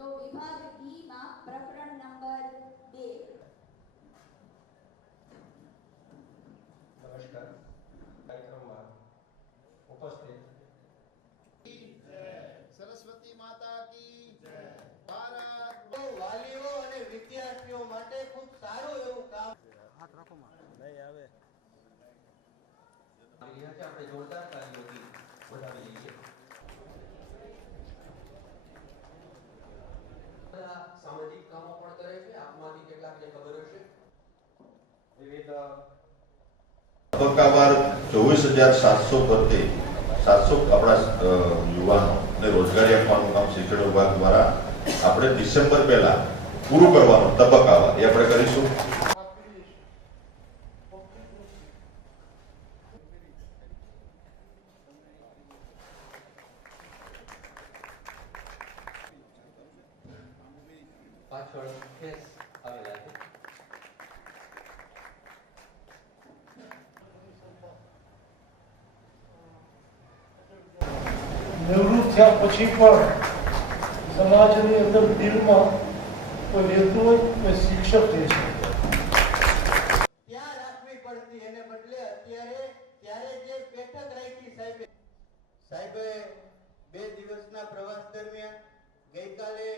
તો વિભાગ ડી માં પ્રકરણ નંબર બે નમસ્કાર કાર્યક્રમમાં ઉપસ્થિત સરસ્વતી માતા કી ભારત તો વાલીઓ અને વિદ્યાર્થીઓ માટે ખૂબ સારું એવું કામ આવી રહ્યા છે આપણે જોરદાર તાલીઓથી વધાવી લઈએ આપમાંથી ખબર હશે? તબક્કાવાર ચોવીસ હજાર સાતસો પરથી સાતસો આપણા યુવાનોને રોજગારી આપવાનું કામ શિક્ષણ વિભાગ દ્વારા આપણે ડિસેમ્બર પહેલા પૂરું કરવાનું તબક્કાવાર એ આપણે કરીશું. પાછળ કેસ આવેલા છે નિવૃત્ત થયા પછી પણ સમાજની અંદર દિલમાં કોઈ રહેતું હોય એ શિક્ષક રહે છે ત્યાં રાખવી પડતી એને બદલે અત્યારે ત્યારે જે બેઠક રાખી સાહેબે સાહેબે બે દિવસના પ્રવાસ દરમિયાન ગઈકાલે